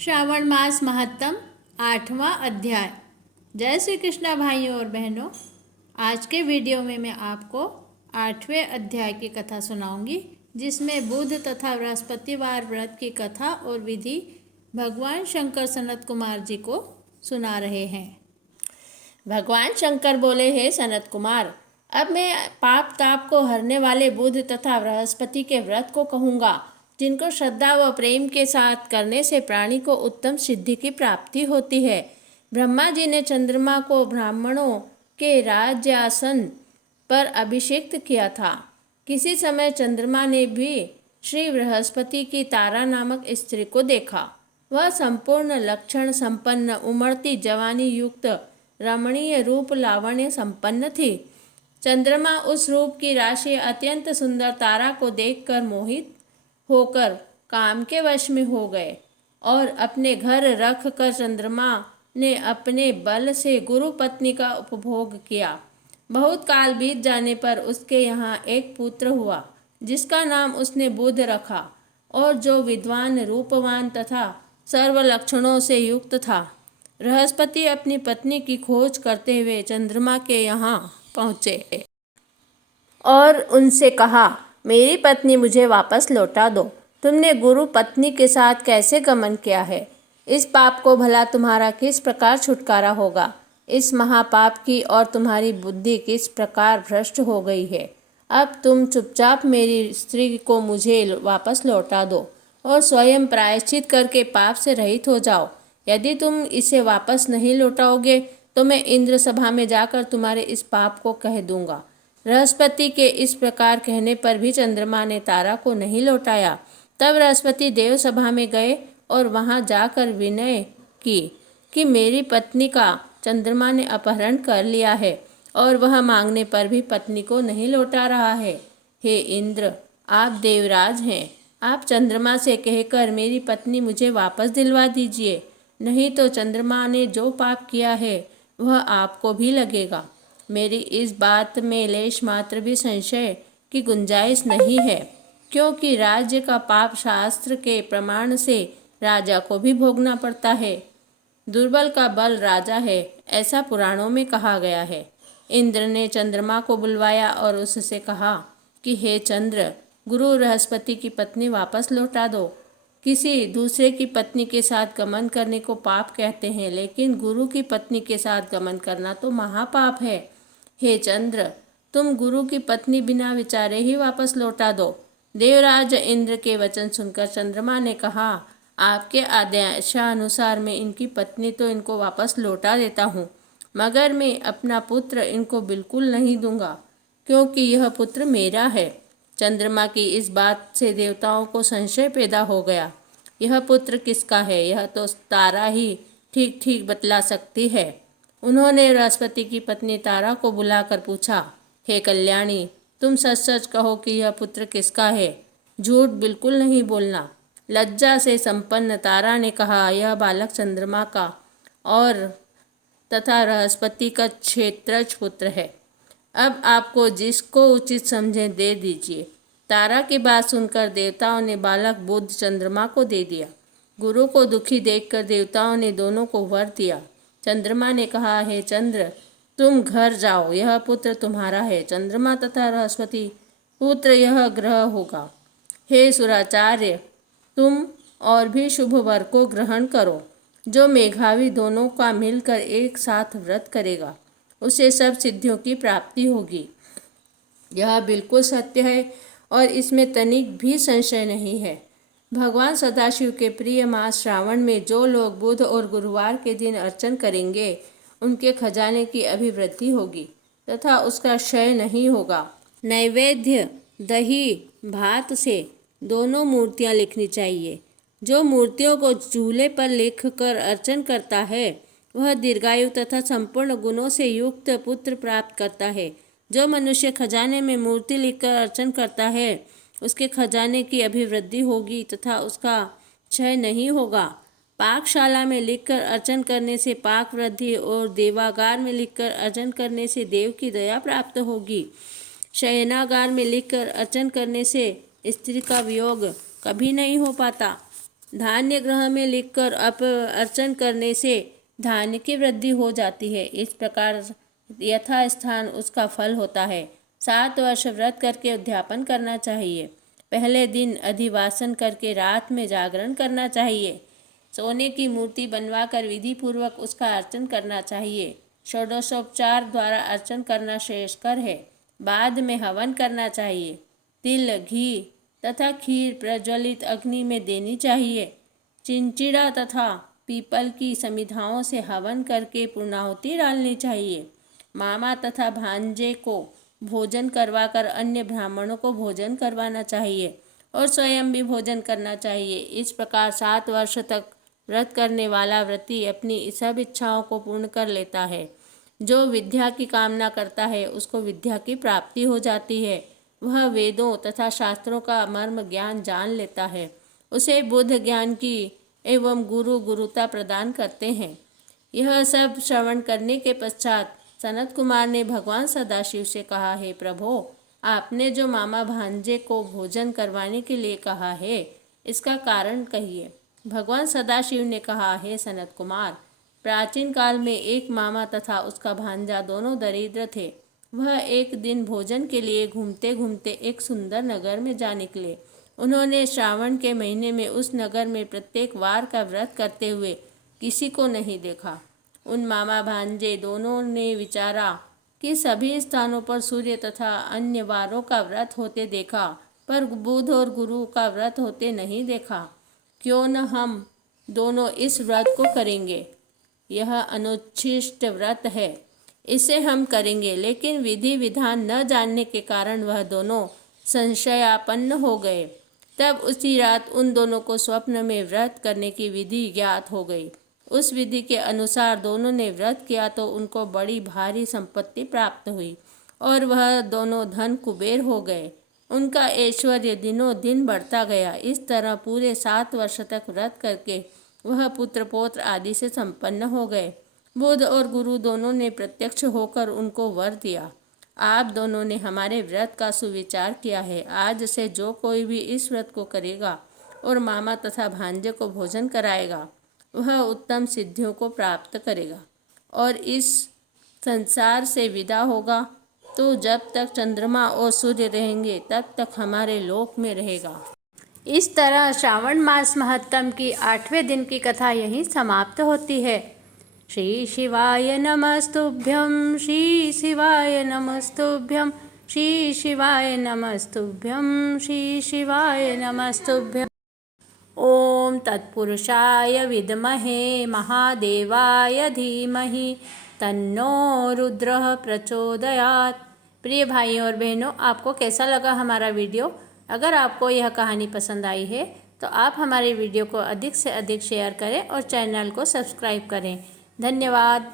श्रावण मास महत्तम 8वां अध्याय। जय श्री कृष्णा भाइयों और बहनों, आज के वीडियो में मैं आपको 8वें अध्याय की कथा सुनाऊंगी, जिसमें बुध तथा बृहस्पतिवार व्रत की कथा और विधि भगवान शंकर सनत कुमार जी को सुना रहे हैं। भगवान शंकर बोले, हे सनत कुमार, अब मैं पाप ताप को हरने वाले बुध तथा बृहस्पति के व्रत को कहूँगा, जिनको श्रद्धा व प्रेम के साथ करने से प्राणी को उत्तम सिद्धि की प्राप्ति होती है। ब्रह्मा जी ने चंद्रमा को ब्राह्मणों के राज्यासन पर अभिषिक्त किया था। किसी समय चंद्रमा ने भी श्री बृहस्पति की तारा नामक स्त्री को देखा। वह संपूर्ण लक्षण संपन्न, उमड़ती जवानी युक्त, रमणीय रूप लावण्य संपन्न थी। चंद्रमा उस रूप की राशि अत्यंत सुंदर तारा को देखकर मोहित होकर काम के वश में हो गए और अपने घर रख कर चंद्रमा ने अपने बल से गुरु पत्नी का उपभोग किया। बहुत काल बीत जाने पर उसके यहाँ एक पुत्र हुआ, जिसका नाम उसने बुध रखा और जो विद्वान, रूपवान तथा सर्व लक्षणों से युक्त था। बृहस्पति अपनी पत्नी की खोज करते हुए चंद्रमा के यहाँ पहुँचे और उनसे कहा, मेरी पत्नी मुझे वापस लौटा दो। तुमने गुरु पत्नी के साथ कैसे गमन किया है? इस पाप को भला तुम्हारा किस प्रकार छुटकारा होगा? इस महापाप की और तुम्हारी बुद्धि किस प्रकार भ्रष्ट हो गई है? अब तुम चुपचाप मेरी स्त्री को मुझे वापस लौटा दो और स्वयं प्रायश्चित करके पाप से रहित हो जाओ। यदि तुम इसे वापस नहीं लौटाओगे तो मैं इंद्र सभा में जाकर तुम्हारे इस पाप को कह दूंगा। बृहस्पति के इस प्रकार कहने पर भी चंद्रमा ने तारा को नहीं लौटाया। तब बृहस्पति देव सभा में गए और वहां जाकर विनय की कि मेरी पत्नी का चंद्रमा ने अपहरण कर लिया है और वह मांगने पर भी पत्नी को नहीं लौटा रहा है। हे इंद्र, आप देवराज हैं, आप चंद्रमा से कहकर मेरी पत्नी मुझे वापस दिलवा दीजिए, नहीं तो चंद्रमा ने जो पाप किया है वह आपको भी लगेगा। मेरी इस बात में लेश मात्र भी संशय की गुंजाइश नहीं है, क्योंकि राज्य का पाप शास्त्र के प्रमाण से राजा को भी भोगना पड़ता है। दुर्बल का बल राजा है, ऐसा पुराणों में कहा गया है। इंद्र ने चंद्रमा को बुलवाया और उससे कहा कि हे चंद्र, गुरु बृहस्पति की पत्नी वापस लौटा दो। किसी दूसरे की पत्नी के साथ गमन करने को पाप कहते हैं, लेकिन गुरु की पत्नी के साथ गमन करना तो महापाप है। हे चंद्र, तुम गुरु की पत्नी बिना विचारे ही वापस लौटा दो। देवराज इंद्र के वचन सुनकर चंद्रमा ने कहा, आपके आदेशानुसार मैं इनकी पत्नी तो इनको वापस लौटा देता हूँ, मगर मैं अपना पुत्र इनको बिल्कुल नहीं दूंगा, क्योंकि यह पुत्र मेरा है। चंद्रमा की इस बात से देवताओं को संशय पैदा हो गया। यह पुत्र किसका है, यह तो तारा ही ठीक ठीक बतला सकती है। उन्होंने बृहस्पति की पत्नी तारा को बुलाकर पूछा, हे कल्याणी, तुम सच सच कहो कि यह पुत्र किसका है, झूठ बिल्कुल नहीं बोलना। लज्जा से संपन्न तारा ने कहा, यह बालक चंद्रमा का और तथा बृहस्पति का क्षेत्रज पुत्र है। अब आपको जिसको उचित समझे दे दीजिए। तारा की बात सुनकर देवताओं ने बालक बुध चंद्रमा को दे दिया। गुरु को दुखी देखकर देवताओं ने दोनों को वर दिया। चंद्रमा ने कहा, हे चंद्र, तुम घर जाओ, यह पुत्र तुम्हारा है। चंद्रमा तथा बृहस्पति पुत्र यह ग्रह होगा। हे सुराचार्य, तुम और भी शुभ वर को ग्रहण करो। जो मेघावी दोनों का मिलकर एक साथ व्रत करेगा, उसे सब सिद्धियों की प्राप्ति होगी। यह बिल्कुल सत्य है और इसमें तनिक भी संशय नहीं है। भगवान सदाशिव के प्रिय मास श्रावण में जो लोग बुध और गुरुवार के दिन अर्चन करेंगे, उनके खजाने की अभिवृद्धि होगी तथा उसका क्षय नहीं होगा। नैवेद्य दही भात से दोनों मूर्तियां लिखनी चाहिए। जो मूर्तियों को चूल्हे पर लिखकर अर्चन करता है, वह दीर्घायु तथा संपूर्ण गुणों से युक्त पुत्र प्राप्त करता है। जो मनुष्य खजाने में मूर्ति लिखकर अर्चन करता है, उसके खजाने की अभिवृद्धि होगी तथा उसका क्षय नहीं होगा। पाकशाला में लिखकर अर्चन करने से पाक वृद्धि और देवागार में लिखकर अर्चन करने से देव की दया प्राप्त होगी। शयनागार में लिखकर अर्चन करने से स्त्री का वियोग कभी नहीं हो पाता। धान्य ग्रह में लिखकर अर्चन करने से धान्य की वृद्धि हो जाती है। इस प्रकार यथास्थान उसका फल होता है। 7 वर्ष व्रत करके उद्यापन करना चाहिए। पहले दिन अधिवासन करके रात में जागरण करना चाहिए। सोने की मूर्ति बनवाकर विधि पूर्वक उसका अर्चन करना चाहिए। षोडशोपचार द्वारा अर्चन करना श्रेयस्कर है। बाद में हवन करना चाहिए। तिल, घी तथा खीर प्रज्वलित अग्नि में देनी चाहिए। चिंचिड़ा तथा पीपल की समिधाओं से हवन करके पूर्णाहुति डालनी चाहिए। मामा तथा भांजे को भोजन करवाकर अन्य ब्राह्मणों को भोजन करवाना चाहिए और स्वयं भी भोजन करना चाहिए। इस प्रकार 7 वर्ष तक व्रत करने वाला व्रती अपनी सब इच्छाओं को पूर्ण कर लेता है। जो विद्या की कामना करता है उसको विद्या की प्राप्ति हो जाती है। वह वेदों तथा शास्त्रों का मर्म ज्ञान जान लेता है। उसे बुद्ध ज्ञान की एवं गुरुता प्रदान करते हैं। यह सब श्रवण करने के पश्चात सनत कुमार ने भगवान सदाशिव से कहा, हे प्रभो, आपने जो मामा भांजे को भोजन करवाने के लिए कहा है, इसका कारण कहिए। भगवान सदाशिव ने कहा, हे सनत कुमार, प्राचीन काल में एक मामा तथा उसका भांजा दोनों दरिद्र थे। वह एक दिन भोजन के लिए घूमते घूमते एक सुंदर नगर में जा निकले। उन्होंने श्रावण के महीने में उस नगर में प्रत्येक वार का व्रत करते हुए किसी को नहीं देखा। उन मामा भांजे दोनों ने विचारा कि सभी स्थानों पर सूर्य तथा अन्य वारों का व्रत होते देखा, पर बुध और गुरु का व्रत होते नहीं देखा। क्यों न हम दोनों इस व्रत को करेंगे। यह अनुच्छिष्ट व्रत है, इसे हम करेंगे। लेकिन विधि विधान न जानने के कारण वह दोनों संशयापन्न हो गए। तब उसी रात उन दोनों को स्वप्न में व्रत करने की विधि ज्ञात हो गई। उस विधि के अनुसार दोनों ने व्रत किया तो उनको बड़ी भारी संपत्ति प्राप्त हुई और वह दोनों धन कुबेर हो गए। उनका ऐश्वर्य दिनों दिन बढ़ता गया। इस तरह पूरे 7 वर्ष तक व्रत करके वह पुत्र पौत्र आदि से संपन्न हो गए। बुध और गुरु दोनों ने प्रत्यक्ष होकर उनको वर दिया। आप दोनों ने हमारे व्रत का सुविचार किया है। आज से जो कोई भी इस व्रत को करेगा और मामा तथा भांजे को भोजन कराएगा, वह उत्तम सिद्धियों को प्राप्त करेगा और इस संसार से विदा होगा तो जब तक चंद्रमा और सूर्य रहेंगे तब तक हमारे लोक में रहेगा। इस तरह श्रावण मास महत्तम की 8वें दिन की कथा यहीं समाप्त होती है। श्री शिवाय नमस्तुभ्यं, श्री शिवाय नमस्तुभ्यं, श्री शिवाय नमस्तुभ्यं, श्री शिवाय नमस्तुभ्यं। ओम तत्पुरुषाय विद्महे महादेवाय धीमहि तन्नो रुद्रः प्रचोदयात्। प्रिय भाइयों और बहनों, आपको कैसा लगा हमारा वीडियो? अगर आपको यह कहानी पसंद आई है तो आप हमारे वीडियो को अधिक से अधिक शेयर करें और चैनल को सब्सक्राइब करें। धन्यवाद।